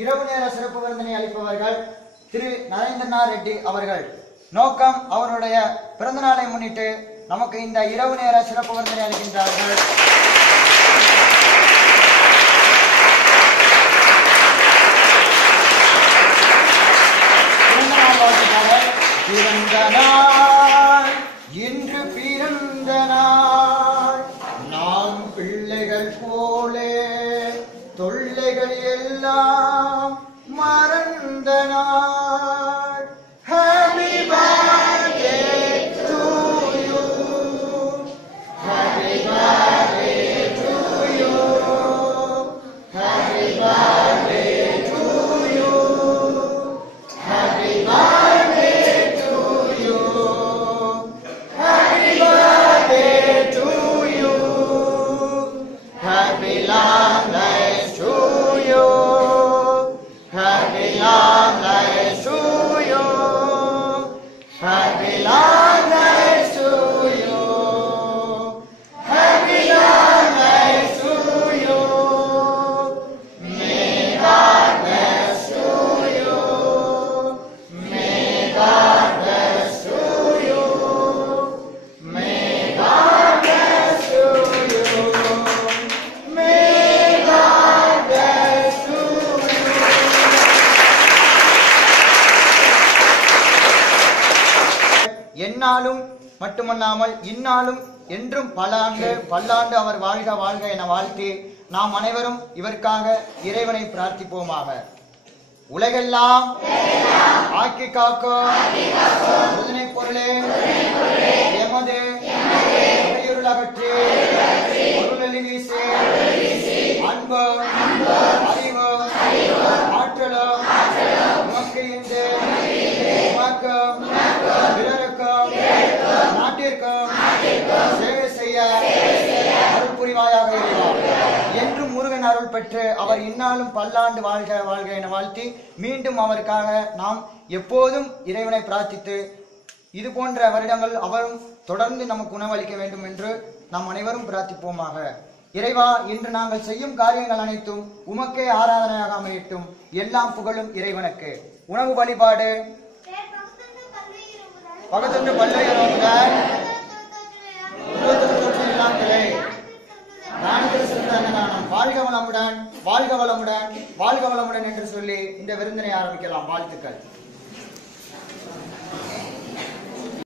இரவு நேர சிறப்பு விருந்தினை அளிப்பவர்கள் திரு நரேந்திரநாத் ரெட்டி அவர்கள். நோக்கம், அவருடைய பிறந்த நாளை முன்னிட்டு நமக்கு இந்த இரவு நேர சிறப்பு விருந்தினை அளிக்கின்றார்கள். பிறந்த நாள் இன்று பிறந்த நாள், நாம் பிள்ளைகள் போலே தொல்லைகள் எல்லாம் மறந்த நாள். Happy birthday to you, happy birthday to you, happy birthday to you, happy birthday to you, happy birthday to you, happy long life to you, happy long life to you, happy long life to you, happy long life to you, may God bless to you, may God bless to you, may God bless to you, may God bless to you. என்னாலும் மட்டுமல்லாமல் இன்னாலும் என்றும் பல்லாண்டு அவர் வாழ்க வாழ்க என வாழ்த்தி நாம் அனைவரும் இவருக்காக இறைவனை பிரார்த்திப்போமாக. உலகெல்லாம் ஆக்கி காக்கும் புதுனை பொருளே, எமது இடையூறு அகற்றி பொருளி வீசி அன்பு அறிவு ஆற்றலும் உமக்கு இன்று உமக்கும் பிறருக்கும் நாட்டிற்கும் சேவை செய்ய அருள் புரிவாயாக இருக்கிறார் என்றும் முருகன் அருள் பெற்று அவர் இன்னாலும் பல்லாண்டு வாழ்க வாழ்க என வாழ்த்தி மீண்டும் அவருக்காக நாம் எப்போதும் இறைவனை பிரார்த்தித்து இது போன்ற வருடங்கள் அவரும் தொடர்ந்து நமக்கு உணவளிக்க வேண்டும் என்று நாம் அனைவரும் பிரார்த்திப்போமாக. இறைவா, இன்று நாங்கள் செய்யும் காரியங்கள் அனைத்தும் உமக்கே ஆராதனையாக அமையட்டும். எல்லாம் புகழும் இறைவனுக்கு. உணவு வழிபாடு பகத்தொன்று பல்லையெல்லாம் வாழ்க வளமுடன் வாழ்க வளமுடன் வாழ்க வளமுடன் என்று சொல்லி இந்த விருந்தினை ஆரம்பிக்கலாம். வாழ்த்துக்கள்.